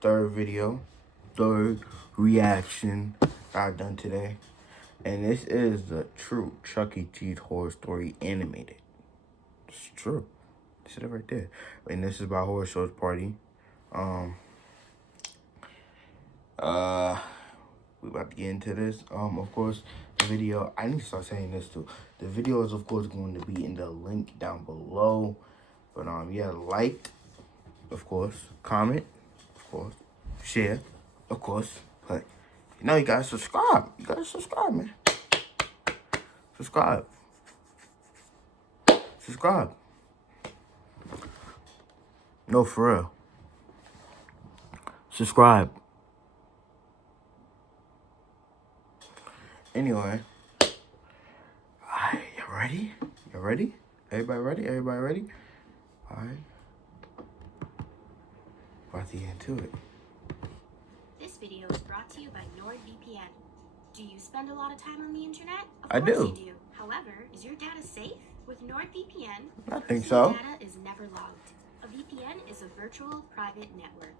third reaction I've done today. And this is the true Chuck E. Cheese horror story animated. It's true. I said it right there. And this is by Horror Shows Party. We about to get into this. Of course, the video, I need to start saying this too. The video is, of course, going to be in the link down below. But, yeah, like, of course, comment, of course, share, of course. But, you know, you gotta subscribe. You gotta subscribe, man. Subscribe. Subscribe. No, for real. Subscribe. Anyway. Alright, you ready? You ready? Everybody ready? Everybody ready? Alright. About to get into it. This video is brought to you by NordVPN. Do you spend a lot of time on the internet? I do. Of course you do. However, is your data safe? With NordVPN, I think so. data is never logged. A VPN is a virtual private network.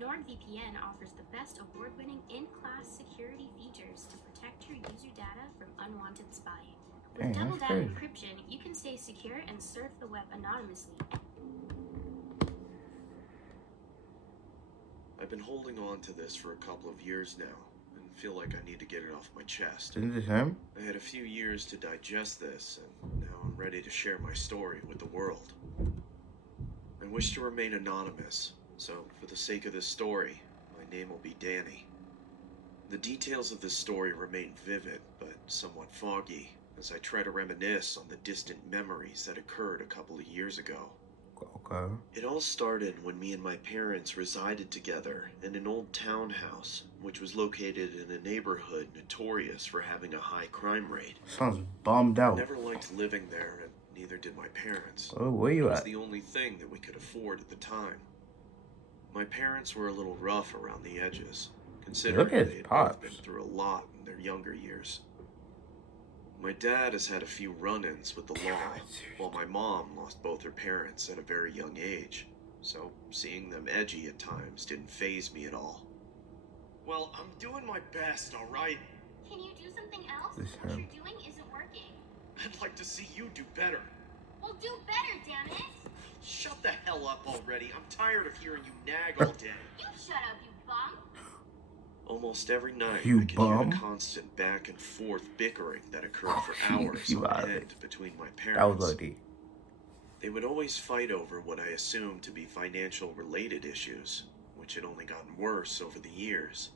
NordVPN offers the best award-winning in-class security features to protect your user data from unwanted spying. With double data encryption, you can stay secure and surf the web anonymously. I've been holding on to this for a couple of years now, and feel like I need to get it off my chest. Isn't this him? I had a few years to digest this, and now I'm ready to share my story with the world. I wish to remain anonymous, so for the sake of this story, my name will be Danny. The details of this story remain vivid, but somewhat foggy, as I try to reminisce on the distant memories that occurred a couple of years ago. Okay. It all started when me and my parents resided together in an old townhouse, which was located in a neighborhood notorious for having a high crime rate. Sounds bummed out. I never liked living there, and neither did my parents. Oh, where you It was at? the only thing that we could afford at the time. My parents were a little rough around the edges, considering Look at they had both pops. been through a lot in their younger years. My dad has had a few run-ins with the law, while my mom lost both her parents at a very young age, so seeing them edgy at times didn't faze me at all. Well, I'm doing my best, all right? Can you do something else? This What him. you're doing isn't working. I'd like to see you do better. Well, do better, damn it! Shut the hell up already. I'm tired of hearing you nag all day. You shut up, you bum! Almost every night, You I could hear bum. the constant back and forth bickering that occurred for hours You on out of end it. between my That was parents. lucky. They would always fight over what I assumed to be financial-related issues, which had only gotten worse over the years.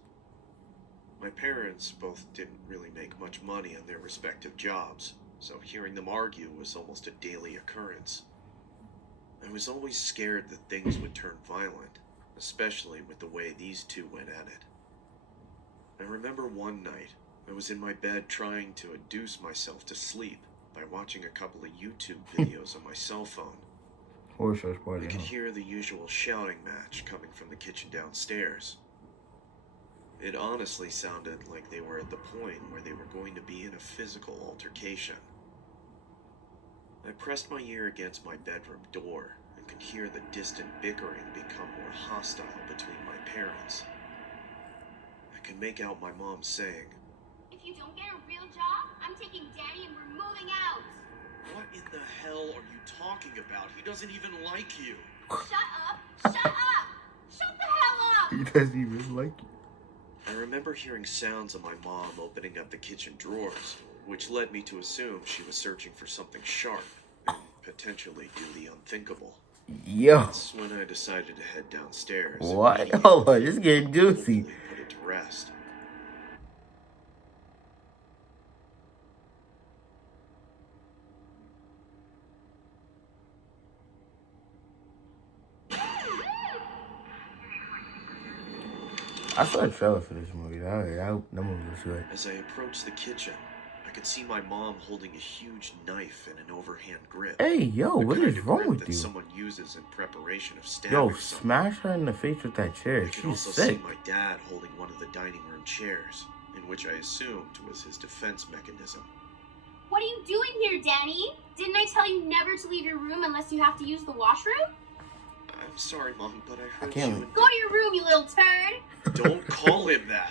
My parents both didn't really make much money on their respective jobs, so hearing them argue was almost a daily occurrence. I was always scared that things would turn violent, especially with the way these two went at it. I remember one night, I was in my bed trying to induce myself to sleep by watching a couple of YouTube videos on my cell phone. Horror Shows I Party. could Huh? hear the usual shouting match coming from the kitchen downstairs. It honestly sounded like they were at the point where they were going to be in a physical altercation. I pressed my ear against my bedroom door and could hear the distant bickering become more hostile between my parents. I could make out my mom saying, If you don't get a real job, I'm taking Danny and we're moving out! "What in the hell are you talking about? He doesn't even like you." Shut up! Shut up! Shut the hell up! He doesn't even like you. I remember hearing sounds of my mom opening up the kitchen drawers, which led me to assume she was searching for something sharp and potentially do the unthinkable. Yo. That's when I decided to head downstairs. What? immediately Hold on, this is getting and juicy. hopefully put it to rest. I saw a trailer for this movie. That movie was good. As I approached the kitchen, I could see my mom holding a huge knife in an overhand grip. Hey, yo, The what kind is of wrong grip with that you? someone uses in preparation of stabbing Yo, someone. smash her in the face with that chair. I could She's also sick. see my dad holding one of the dining room chairs, in which I assumed was his defense mechanism. What are you doing here, Danny? Didn't I tell you never to leave your room unless you have to use the washroom? I'm sorry, Mom, but I heard can't you. leave. Go to your room, you little turd! Don't call him that.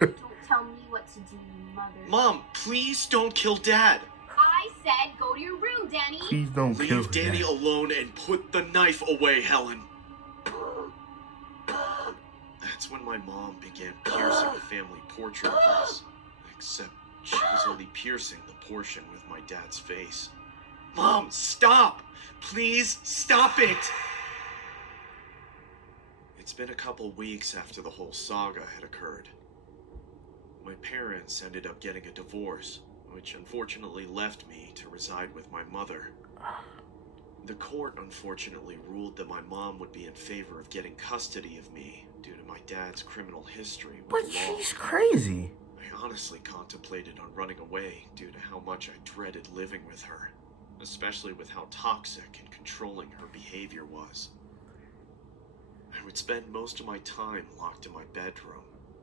Don't tell me what to do, mother. Mom, please don't kill Dad. I said go to your room, Danny! Please don't kill Leave Danny Dad. alone and put the knife away, Helen. That's when my mom began piercing the family portrait of us. Except she was only piercing the portion with my dad's face. Mom, stop! Please stop it! It's been a couple weeks after the whole saga had occurred. My parents ended up getting a divorce, which unfortunately left me to reside with my mother. The court unfortunately ruled that my mom would be in favor of getting custody of me due to my dad's criminal history with But the law. she's crazy. I honestly contemplated on running away due to how much I dreaded living with her, especially with how toxic and controlling her behavior was. I would spend most of my time locked in my bedroom,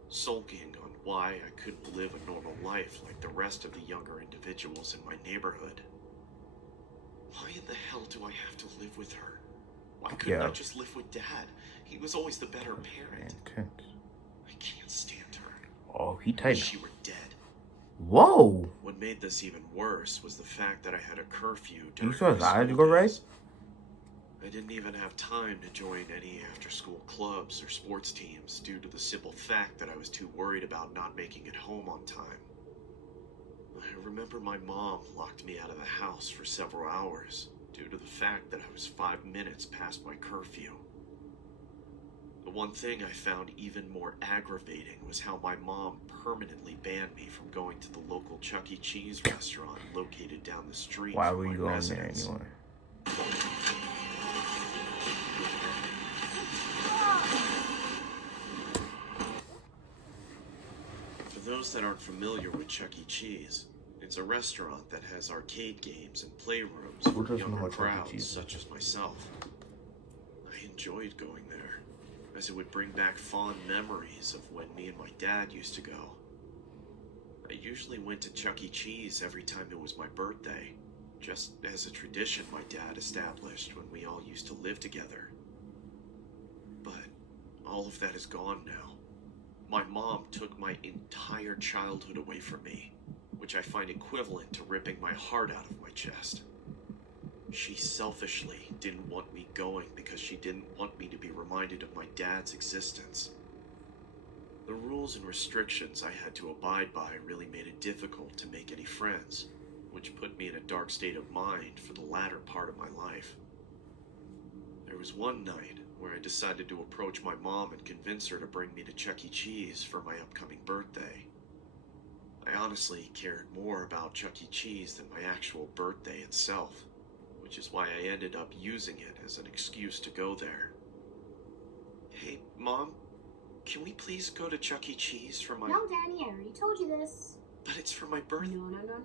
sulking on why I couldn't live a normal life like the rest of the younger individuals in my neighborhood. Why in the hell do I have to live with her? Why couldn't I just live with Dad? He was always the better parent. Intense. I can't stand her. Oh, he Wish typed. she were dead. Whoa. What made this even worse was the fact that I had a curfew You during saw his my eyes school go right? days. I didn't even have time to join any after-school clubs or sports teams due to the simple fact that I was too worried about not making it home on time. I remember my mom locked me out of the house for several hours due to the fact that I was 5 minutes past my curfew. The one thing I found even more aggravating was how my mom permanently banned me from going to the local Chuck E. Cheese restaurant located down the street Why from were my you going residence. there anyway? For those that aren't familiar with Chuck E. Cheese, it's a restaurant that has arcade games and playrooms Who for doesn't know younger what Chuck E. crowds Cheese is? such as myself. I enjoyed going there, as it would bring back fond memories of when me and my dad used to go. I usually went to Chuck E. Cheese every time it was my birthday, just as a tradition my dad established when we all used to live together. But all of that is gone now. My mom took my entire childhood away from me, which I find equivalent to ripping my heart out of my chest. She selfishly didn't want me going because she didn't want me to be reminded of my dad's existence. The rules and restrictions I had to abide by really made it difficult to make any friends, which put me in a dark state of mind for the latter part of my life. There was one night where I decided to approach my mom and convince her to bring me to Chuck E. Cheese for my upcoming birthday. I honestly cared more about Chuck E. Cheese than my actual birthday itself, which is why I ended up using it as an excuse to go there. Hey, Mom, can we please go to Chuck E. Cheese for my... No, Danny, I already told you this. But it's for my birthday.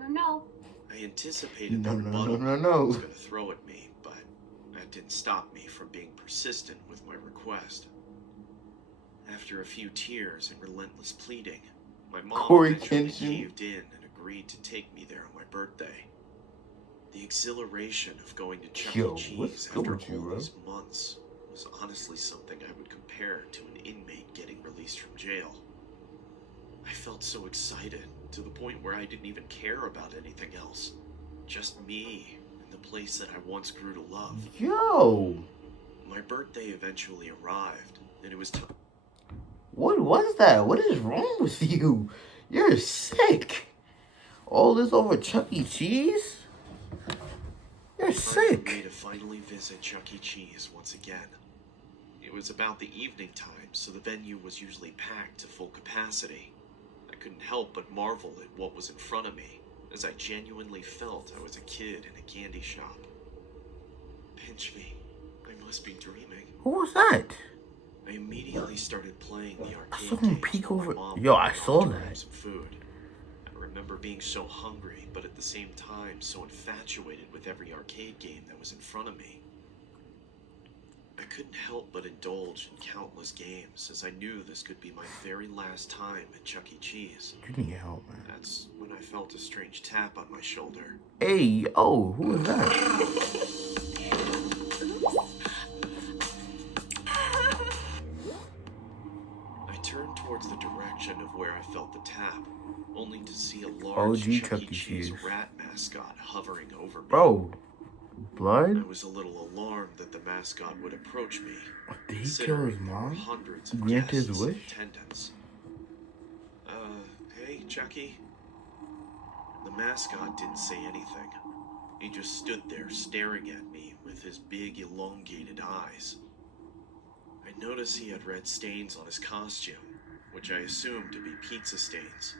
No. I anticipated No, the no, rebuttal no, no, he no. was going to throw at me, but that didn't stop me from being persistent with my request. After a few tears and relentless pleading, my mom Corey eventually Kenshin. caved in and agreed to take me there on my birthday. The exhilaration of going to Chuck Yo, E. Cheese what's good after with you, all bro? these months was honestly something I would compare to an inmate getting released from jail. I felt so excited, to the point where I didn't even care about anything else. Just me and the place that I once grew to love. Yo, My birthday eventually arrived, and it was time. what was that? What is wrong with you? You're sick. All this over Chuck E. Cheese? You're For me sick. to finally visit Chuck E. Cheese once again. It was about the evening time, so the venue was usually packed to full capacity. I couldn't help but marvel at what was in front of me, as I genuinely felt I was a kid in a candy shop. Pinch me. I must be dreaming. Who was that? I immediately started playing the I arcade saw him games peek while my over- mom Yo, went I out saw to grab that. some food. I remember being so hungry, but at the same time so infatuated with every arcade game that was in front of me. I couldn't help but indulge in countless games, as I knew this could be my very last time at Chuck E. Cheese. You need help, man. That's when I felt a strange tap on my shoulder. Hey, oh, who was that? the tap, only to see a large OG Chuck E. Chuck E. Cheese Cheese. rat mascot hovering over me. Bro, I blood? was a little alarmed that the mascot would approach me, Did he kill considering his there were mom? hundreds of Grant guests his in wish? attendance. Hey, Chucky? The mascot didn't say anything. He just stood there staring at me with his big elongated eyes. I noticed he had red stains on his costume, which I assumed to be pizza stains.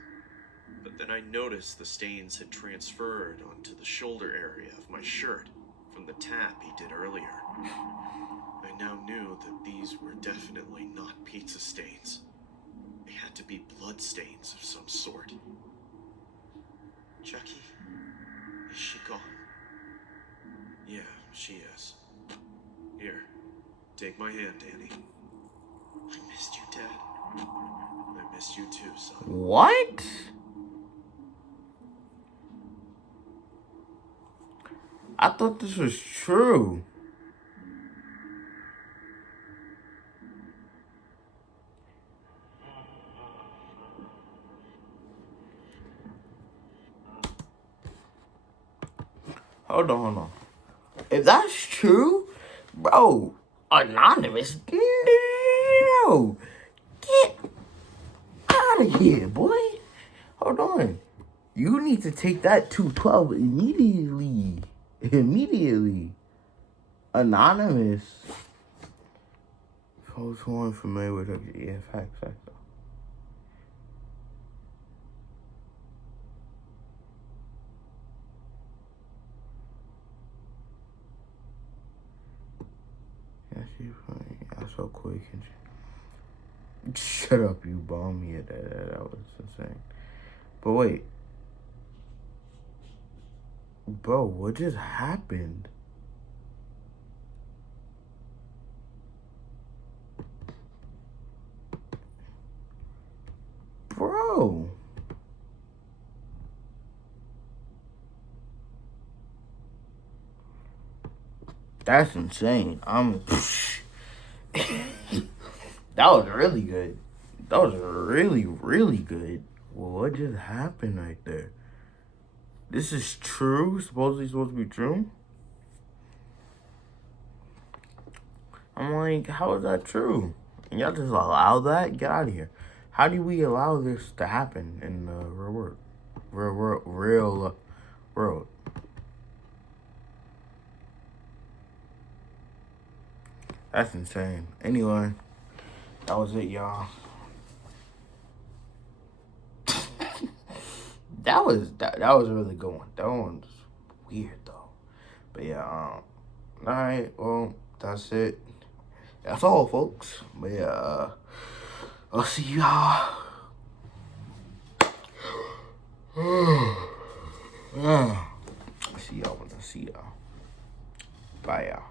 But then I noticed the stains had transferred onto the shoulder area of my shirt from the tap he did earlier. I now knew that these were definitely not pizza stains. They had to be blood stains of some sort. Chucky, is she gone? Yeah, she is. Here, take my hand, Danny. I missed you, Dad. I missed you too, son. What? I thought this was true. Hold on. If that's true, bro, Anonymous, no, get out of here, boy. Hold on. You need to take that 212 immediately. Immediately. Anonymous. Folks who aren't familiar with her. Yeah, facts. Yeah, she's funny. I saw quick and shut up, you bum. Yeah, that was insane. But wait. Bro, what just happened? Bro. That's insane. That was really good. That was really, really good. Well, what just happened right there? This is true? Supposedly supposed to be true? I'm like, how is that true? And y'all just allow that? Get out of here. How do we allow this to happen in the real world? That's insane. Anyway, that was it, y'all. That was a really good one. That one's weird though. But yeah, alright, well, that's it. That's all, folks. But yeah, I'll see y'all. See y'all when I see y'all. Bye, y'all.